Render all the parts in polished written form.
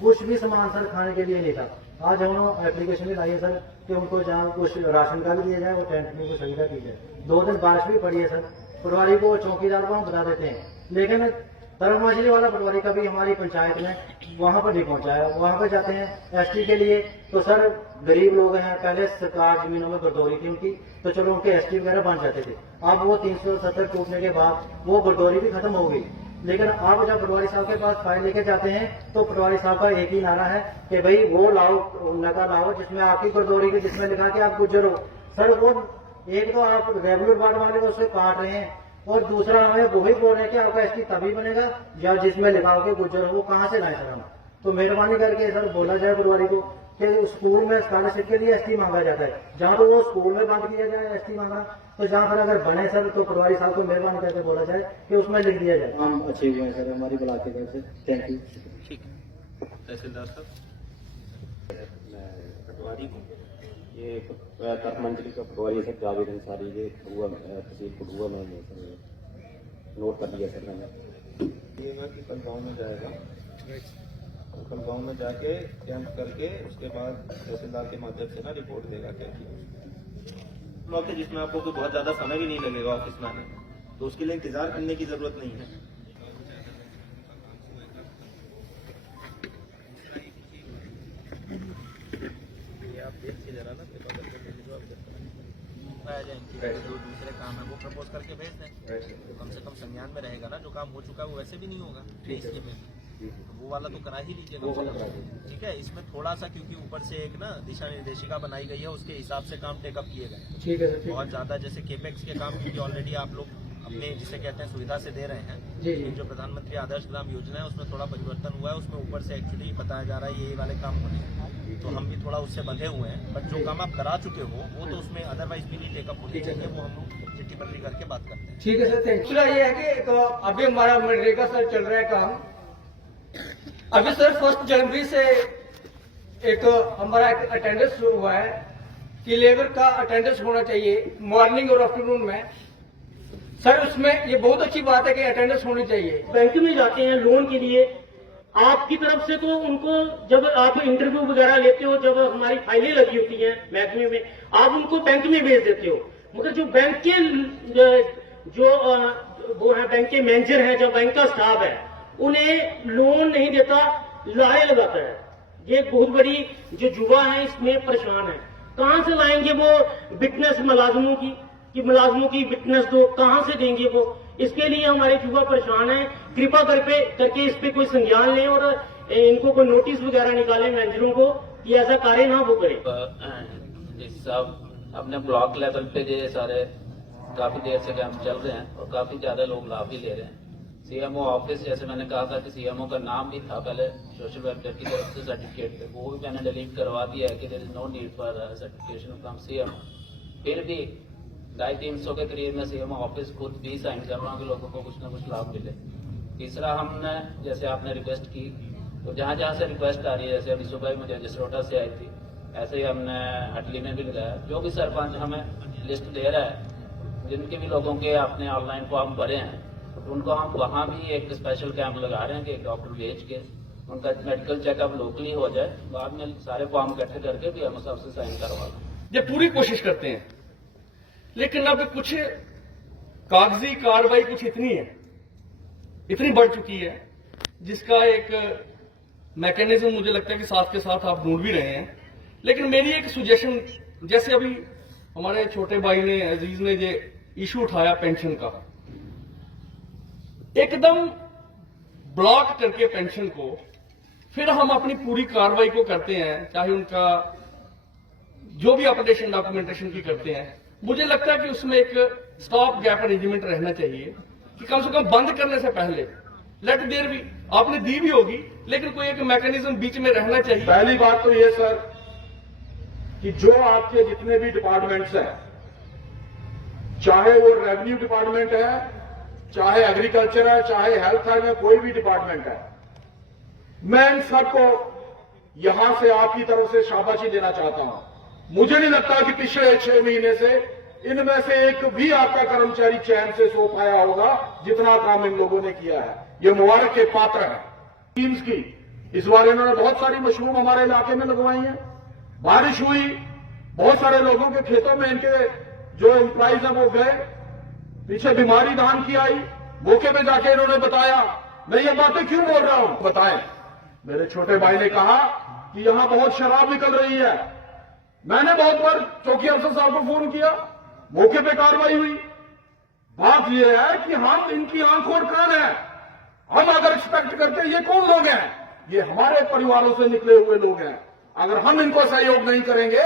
कुछ भी सामान सर खाने के लिए नहीं था। आज हम एप्लीकेशन भी लाई है सर कि उनको जहाँ कुछ राशन का भी दिया जाए और टेंट में कुछ सुविधा की जाए। 2 दिन बारिश भी पड़ी है सर, पटवारी को चौकीदार को हम बता देते हैं, लेकिन तरफ वाला पटवारी कभी हमारी पंचायत में वहां पर नहीं पहुंचा है। वहां पर जाते हैं एसटी के लिए, तो सर गरीब लोग हैं, पहले सरकार जमीनों में गरदौरी थी उनकी, तो चलो उनके एसटी वगैरह बन जाते थे। अब वो 370 टूटने के बाद वो गरदौरी भी खत्म हो गई। लेकिन आप जब पटवारी साहब के पास फाइल लेके जाते हैं तो पटवारी साहब का एक ही नारा है कि भाई वो लाओ, नका लाओ जिसमें आपकी गरदौरी की, जिसमें लिखा कि आप गुजर हो। सर वो एक तो आप रेवन्यू डिपार्टमेंट वाले उससे काट रहे हैं, और दूसरा हमें वही बोल रहे हैं कि आपका एसटी तभी बनेगा या जिसमें लिखा हो कि गुजर हो। वो कहाँ से लाए सर हम? तो मेहरबानी करके सर बोला जाए पटवारी को कि स्कूल में स्कॉलरशिप के लिए एसटी मांगा जाता है, जहाँ पर वो स्कूल में बंद किया जाए एसटी मांगा, तो जहाँ पर अगर बने सर तो पटवारी साहब को मेहरबानी करके बोला जाए कि उसमें लिख दिया जाए। हम अच्छे हुए हैं सर हमारी ब्लॉक की तरफ से, थैंक यू। ठीक है, तहसीलदार साहब मैं पटवारी हूँ, ये तर्क मंत्री का पटवारी सर जावेद अंसारी, ये हुआ तहसील कठुआ में नोट कर दिया सर मैंने। ये कि कल गाँव में जाएगा, कल गाँव में जाके कैंप करके उसके बाद तहसीलदार के माध्यम से ना रिपोर्ट देगा क्या मौके, जिसमें आपको कोई बहुत ज्यादा समय भी नहीं लगेगा ऑफिस में आने, तो उसके लिए इंतजार करने की जरूरत नहीं है। ये आप देख के जरा ना पेपर करके जो आप आ जाएंगे, जो दूसरे काम है वो प्रपोज करके भेज दें, तो कम से कम संज्ञान में रहेगा ना। जो काम हो चुका है वो वैसे भी नहीं होगा, इसलिए में तो वो वाला तो करा ही लीजिएगा, ठीक है। इसमें थोड़ा सा क्योंकि ऊपर से एक ना दिशा निर्देशिका बनाई गई है, उसके हिसाब से काम टेकअप किए गए, ठीक है सर। बहुत ज्यादा जैसे केपेक्स के काम क्योंकि ऑलरेडी आप लोग अपने जिसे कहते हैं सुविधा से दे रहे हैं, लेकिन जो प्रधानमंत्री आदर्श ग्राम योजना है उसमें थोड़ा परिवर्तन हुआ है, उसमें ऊपर से एक्चुअली बताया जा रहा है ये वाले काम होने, तो हम भी थोड़ा उससे बंधे हुए हैं। बट जो काम आप करा चुके हो वो तो उसमें अदरवाइज भी नहीं टेकअप होनी चाहिए, वो हम लोग चिट्ठी पत्री करके बात करते हैं। ठीक है सर, थैंक यू। ये है कि अभी हमारा मनरेगा सर चल रहा है काम। अभी सर 1 जनवरी से एक हमारा अटेंडेंस हुआ है कि लेबर का अटेंडेंस होना चाहिए मॉर्निंग और आफ्टरनून में। सर उसमें ये बहुत अच्छी बात है कि अटेंडेंस होनी चाहिए। बैंक में जाते हैं लोन के लिए, आपकी तरफ से तो उनको जब आप इंटरव्यू वगैरह लेते हो, जब हमारी फाइलें लगी होती हैं महकमे में, आप उनको बैंक में भेज देते हो, मगर जो बैंक के जो वो है बैंक के मैनेजर हैं, जो बैंक का स्टाफ है, उन्हें लोन नहीं देता, लारे लगाता है। ये बहुत बड़ी जो युवा है इसमें परेशान है। कहां से लाएंगे वो विटनेस मुलाजमों की कि मुलाजमों की विटनेस दो, कहां से देंगे वो? इसके लिए हमारे युवा परेशान है। कृपा करके इस पे कोई संज्ञान लें और इनको कोई नोटिस वगैरह निकालें मैनेजरों को कि ऐसा कार्य ना वो करे। साहब अपने ब्लॉक लेवल पे ये सारे काफी देर से कैंप चल रहे हैं और काफी ज्यादा लोग लाभ भी ले रहे हैं। सीएमओ ऑफिस, जैसे मैंने कहा था कि सीएमओ का नाम भी था पहले सोशल वेलफेयर की तरफ से सर्टिफिकेट पे, वो भी मैंने डिलीट करवा दिया है कि there is no need for certification from CMO. फिर भी 250-300 के करीब में सीएमओ ऑफिस खुद भी साइन कर रहा हूँ कि लोगों को कुछ न कुछ लाभ मिले। तीसरा, हमने जैसे आपने रिक्वेस्ट की तो जहाँ जहाँ से रिक्वेस्ट आ रही है, जैसे अभी सुबह मुझे जसरोटा से आई थी, ऐसे ही हमने हटली में भी लगाया। जो भी सरपंच हमें लिस्ट दे रहा है जिनके भी लोगों के आपने ऑनलाइन फॉर्म भरे हैं, तो उनको हम वहाँ भी एक स्पेशल कैंप लगा रहे हैं कि डॉक्टर भेज के उनका मेडिकल चेकअप लोकली हो जाए, बाद में सारे फॉर्म इकट्ठे करके भी हम सबसे साइन करवा लें। ये पूरी कोशिश करते हैं, लेकिन अब कुछ कागजी कार्रवाई कुछ इतनी बढ़ चुकी है जिसका एक मैकेनिज्म मुझे लगता है कि साथ के साथ आप ढूंढ भी रहे हैं। लेकिन मेरी एक सुजेशन, जैसे अभी हमारे छोटे भाई ने, अजीज ने ये इशू उठाया पेंशन का, एकदम ब्लॉक करके पेंशन को फिर हम अपनी पूरी कार्रवाई को करते हैं, चाहे उनका जो भी अपडेशन डॉक्यूमेंटेशन की करते हैं, मुझे लगता है कि उसमें एक स्टॉप गैप अरेंजमेंट रहना चाहिए कि कम से कम बंद करने से पहले लेट देयर भी, आपने दी भी होगी, लेकिन कोई एक मैकेनिज्म बीच में रहना चाहिए। पहली बात तो ये सर कि जो आपके जितने भी डिपार्टमेंट्स हैं, चाहे वो रेवेन्यू डिपार्टमेंट है, चाहे एग्रीकल्चर है, चाहे हेल्थ है, या कोई भी डिपार्टमेंट है, मैं इन सबको यहां से आपकी तरफ से शाबाशी देना चाहता हूं। मुझे नहीं लगता कि पिछले 6 महीने से इनमें से एक भी आपका कर्मचारी चैन से सो पाया होगा जितना काम इन लोगों ने किया है। ये मुबारक के पात्र है। टीम्स की इस बार इन्होंने बहुत सारी मशरूम हमारे इलाके में लगवाई है। बारिश हुई, बहुत सारे लोगों के खेतों में इनके जो एम्प्लॉइज हैं वो गए, पीछे बीमारी धान की आई, मौके पे जाके इन्होंने बताया। मैं ये बातें क्यों बोल रहा हूं बताएं। मेरे छोटे भाई ने कहा कि यहां बहुत शराब निकल रही है। मैंने बहुत बार चौकी अफसर साहब को फोन किया, मौके पे कार्रवाई हुई। बात यह है कि हम इनकी आंख और कान है। हम अगर एक्सपेक्ट करते ये कौन लोग हैं, ये हमारे परिवारों से निकले हुए लोग हैं। अगर हम इनको सहयोग नहीं करेंगे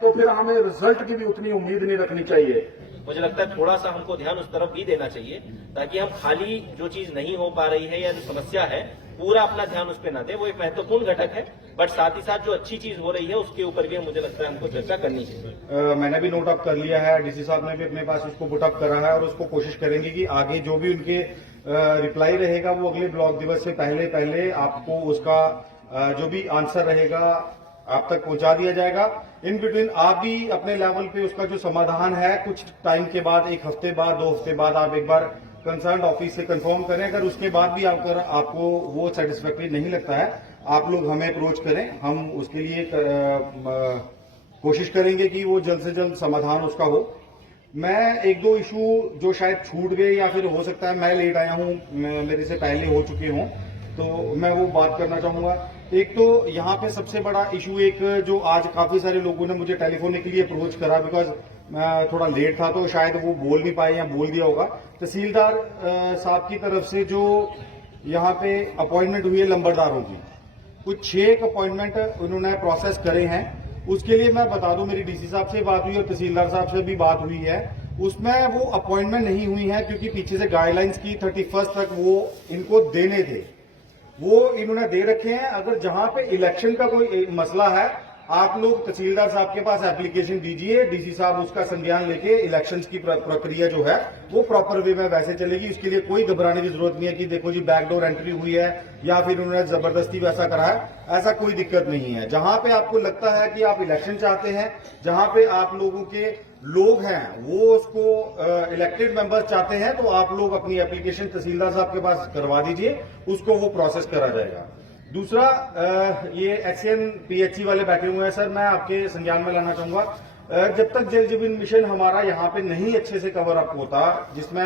तो फिर हमें रिजल्ट की भी उतनी उम्मीद नहीं रखनी चाहिए। मुझे लगता है थोड़ा सा हमको ध्यान उस तरफ भी देना चाहिए, ताकि हम खाली जो चीज नहीं हो पा रही है या जो समस्या है पूरा अपना ध्यान उस पर न दे। वो एक महत्वपूर्ण घटक है, बट साथ ही साथ जो अच्छी चीज हो रही है उसके ऊपर भी मुझे लगता है हमको चर्चा करनी चाहिए। मैंने भी नोट अप कर लिया है, डीसी साहब ने भी अपने पास उसको पुट अप करा है और उसको कोशिश करेंगे कि आगे जो भी उनके रिप्लाई रहेगा वो अगले ब्लॉक दिवस से पहले आपको उसका जो भी आंसर रहेगा आप तक पहुंचा दिया जाएगा। इन बिटवीन आप भी अपने लेवल पे उसका जो समाधान है कुछ टाइम के बाद, 1 हफ्ते बाद, 2 हफ्ते बाद आप एक बार कंसर्न ऑफिस से कंफर्म करें। अगर उसके बाद भी अगर आपको वो सेटिस्फैक्टरी नहीं लगता है, आप लोग हमें अप्रोच करें, हम उसके लिए कोशिश करेंगे कि वो जल्द से जल्द समाधान उसका हो। मैं 1-2 इशू जो शायद छूट गए या फिर हो सकता है मैं लेट आया हूं, मेरे से पहले हो चुके हों, तो मैं वो बात करना चाहूंगा। एक तो यहाँ पे सबसे बड़ा इशू एक जो आज काफी सारे लोगों ने मुझे टेलीफोनिकली अप्रोच करा, बिकॉज मैं थोड़ा लेट था तो शायद वो बोल नहीं पाए या बोल दिया होगा। तहसीलदार साहब की तरफ से जो यहाँ पे अपॉइंटमेंट हुई है लंबरदारों की, कुछ 6 अपॉइंटमेंट उन्होंने प्रोसेस करे हैं। उसके लिए मैं बता दूं, मेरी डीसी साहब से बात हुई और तहसीलदार साहब से भी बात हुई है। उसमें वो अपॉइंटमेंट नहीं हुई है क्योंकि पीछे से गाइडलाइंस की 31 तक वो इनको देने थे, वो इन्होंने दे रखे हैं। अगर जहां पे इलेक्शन का कोई मसला है, आप लोग तहसीलदार साहब के पास एप्लीकेशन दीजिए, डीसी साहब उसका संज्ञान लेके इलेक्शंस की प्रक्रिया जो है वो प्रॉपर वे में वैसे चलेगी। इसके लिए कोई घबराने की जरूरत नहीं है कि देखो जी बैकडोर एंट्री हुई है या फिर उन्होंने जबरदस्ती वैसा करा है, ऐसा कोई दिक्कत नहीं है। जहां पे आपको लगता है कि आप इलेक्शन चाहते हैं, जहां पे आप लोगों के लोग हैं वो उसको इलेक्टेड मेंबर्स चाहते हैं, तो आप लोग अपनी एप्लीकेशन तहसीलदार साहब के पास करवा दीजिए, उसको वो प्रोसेस करा जाएगा। दूसरा, ये एक्सएन पीएचसी वाले बैठे हुए हैं सर, मैं आपके संज्ञान में लाना चाहूंगा, जब तक जल जीवन मिशन हमारा यहाँ पे नहीं अच्छे से कवर अप होता, जिसमें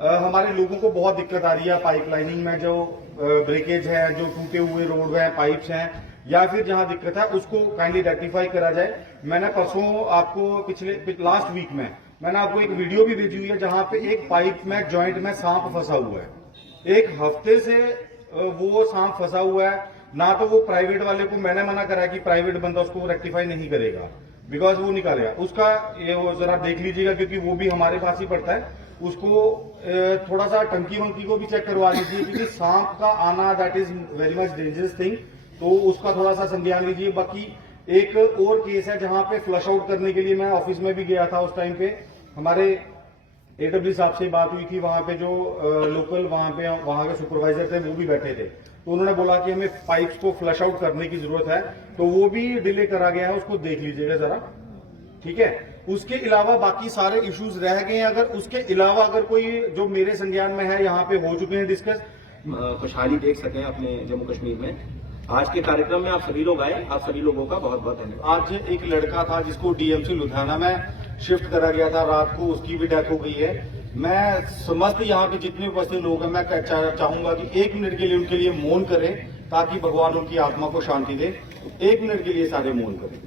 हमारे लोगों को बहुत दिक्कत आ रही है, पाइपलाइनिंग में जो ब्रेकेज है, जो टूटे हुए रोड हैं, पाइप्स हैं, या फिर जहां दिक्कत है उसको काइंडली रेक्टिफाई करा जाए। मैंने परसों आपको लास्ट वीक में मैंने आपको एक वीडियो भी भेजी हुई है जहां पे एक पाइप में जॉइंट में सांप फंसा हुआ है। 1 हफ्ते से वो सांप फंसा हुआ है। ना तो वो प्राइवेट वाले को मैंने मना करा कि प्राइवेट बंदा उसको रेक्टिफाई नहीं करेगा, बिकॉज वो निकालेगा उसका, ये वो जरा देख लीजिएगा क्योंकि वो भी हमारे पास ही पड़ता है। उसको थोड़ा सा टंकी वंकी को भी चेक करवा लीजिए क्योंकि सांप का आना that is very much dangerous thing, तो उसका थोड़ा सा संज्ञान लीजिए। बाकी एक और केस है जहां पे फ्लश आउट करने के लिए मैं ऑफिस में भी गया था, उस टाइम पे हमारे एडब्ल्यू साहब से बात हुई थी, वहां पे जो लोकल वहां के सुपरवाइजर थे वो भी बैठे थे, तो उन्होंने बोला कि हमें पाइप्स को फ्लश आउट करने की जरूरत है, तो वो भी डिले करा गया है, उसको देख लीजिएगा जरा, ठीक है। उसके अलावा बाकी सारे इश्यूज रह गए हैं। अगर उसके अलावा अगर कोई जो मेरे संज्ञान में है यहाँ पे हो चुके हैं डिस्कस, खुशहाली देख सकें अपने जम्मू कश्मीर में। आज के कार्यक्रम में आप सभी लोग आए, आप सभी लोगों का बहुत बहुत धन्यवाद। आज एक लड़का था जिसको डीएमसी लुधियाना में शिफ्ट करा गया था रात को, उसकी भी डेथ हो गई है। मैं समस्त यहाँ पे जितने उपस्थित लोग हैं, मैं चाहूंगा कि 1 मिनट के लिए उनके लिए मौन करें ताकि भगवान उनकी आत्मा को शांति दे। 1 मिनट के लिए सारे मौन करें।